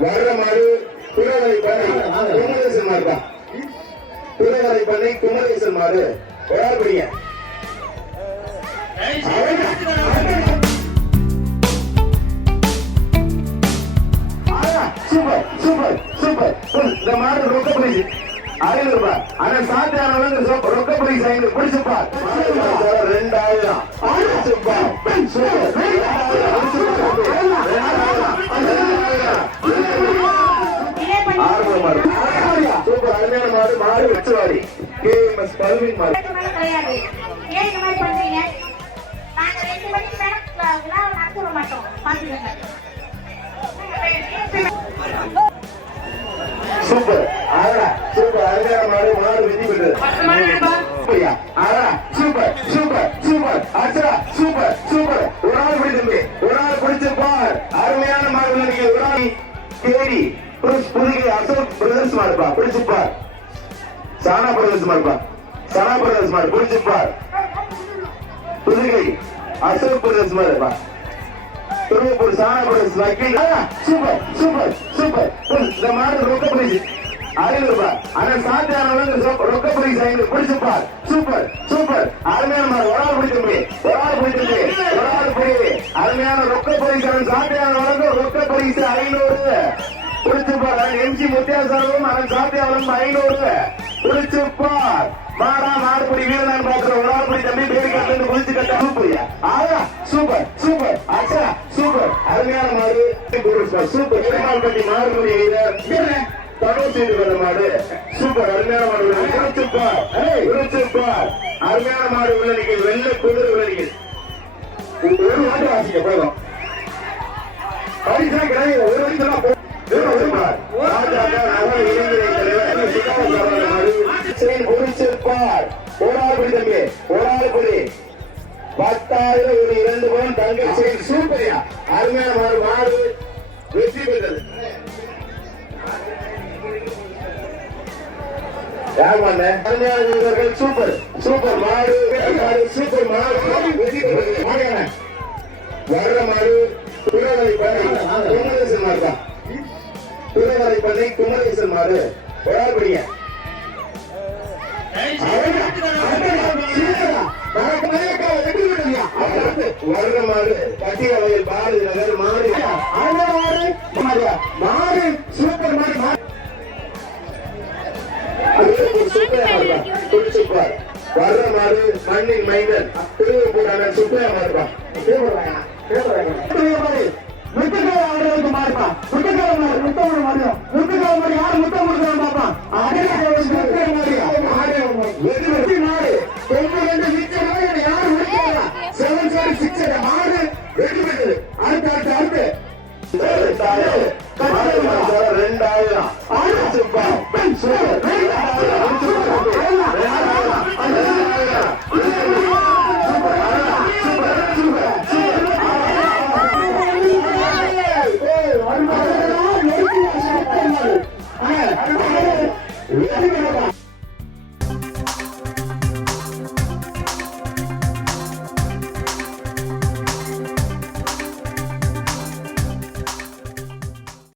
வர்ற மாடு குலவரை பண்ணை குமரேசன் மாடு தான் குலவரை பண்ணை குமரேசன் மாடு பிடிங்க? Super super super. இந்த மாடு ரொக்க பிடிச்சு. ஐநூறு ரூபாய். ஆனா சாத்தியான ரொக்க பிடிச்சு ஐநூறு பிடிச்சுப்பா ரெண்டாயிரம். பிடிச்சுப்பா மேல விழாவை நடத்த விட மாட்டோம். பாத்துக்கோங்க சூப்பர். ஆடா சூப்பர். அருமையான மாடு மாடு வெற்றி பெற்றது. ஆடா சூப்பர் சூப்பர் சூப்பர். அச்சரா சூப்பர் சூப்பர். ஒரு ஆள் பிடி தம்பி ஒரு ஆள் பிடிச்சு பார். அருமையான மாடு நினைக்க ஒரு ஆள் தேடி புதுகை அசோக் பிரதர்ஸ் மாடுப்பா பிடிச்சு பார். சானா பிரதர்ஸ் இருப்பார் சானா பிரதர்ஸ் மாடு புதுகை. அசோக் பிரதர்ஸ் இருப்பார் திருவப்பூர் சானா வக்கீல் சூப்பர் சூப்பர் சூப்பர். இந்த மாதிரி ரொக்க பிடிச்சு ஐநூறு ஆனா சாத்தியான ரொக்க பிடிச்சு ஐநூறு பிடிச்சுப்பார் சூப்பர் சூப்பர். அருமையான மாதிரி ஒரு ஆள் பிடிச்சிருக்கு. ஒரு ஆள் பிடிச்சிருக்கு. ஒரு ஆள் பிடி அருமையான ரொக்க பிடிச்சு சாத்தியான வழங்க ரொக்க பிடிச்சு ஐநூறு. பிடிச்சுப்பார் எம்ஜி முத்தியாசாரமும் அவன் சாத்தியாவளம் ஐநூறு. பிடிச்சுப்பார் மாடா மாடுபடி வீரனான் பாக்குற ஒரு ஆள் படி தம்பி பேரு கட்டு குளிச்சு கட்ட சூப்பர் ஆயா சூப்பர் சூப்பர் அச்சா சூப்பர் அருமையான மாடு சூப்பர் இரண்டால் பட்டி மாடுபடி வீரர் தகவல் செய்து கொண்ட மாடு சூப்பர் அருமையான மாடு விழிச்சுப்பார் விழிச்சுப்பார் அருமையான மாடு உள்ள விளைநிக்கு வெள்ளை குதிரை உள்ள விளைநிக்கு ஒரு மாட்டு வாசிக்க போதும் பரிசா கிடையாது ஒரு வயசுல போ ராஜா ராஜாங்க நகர இளைஞரை ஒரு ஆள் பிடி தம்பி ஒரு ஆள் பிடி பத்தாயிரம் ஒரு இரண்டு பவுன் தங்க செயின். சூப்பரியா. அருமையான மாடு மாடு. வெற்றி பெற்றது? அருமையான வீரர்கள் சூப்பர். சூப்பர் மாடு மாடு, சூப்பர் மாடு. வெற்றி பெற்றது. மாடியாண்ணே. வர்ற மாடு குலவரை பண்ணை. குமரேசன் மாடு தான் குலவரை பண்ணை குமரேசன் மாடு. ஒரு ஆள் பிடிங்க வர்ணமாறு மாடு கட்டியவையில் பாரதி நகர் மாடு அந்த மாடு மாடு சூப்பர் மாடு சூப்பர் மாடு தான். வர்ற மாடு மண்ணின் மைந்தன். திருவப்பூரான சுப்பையா மாடுப்பா அடுத்து ரெண்டாயிரம் ரெண்டாயிரம் சூப்பர்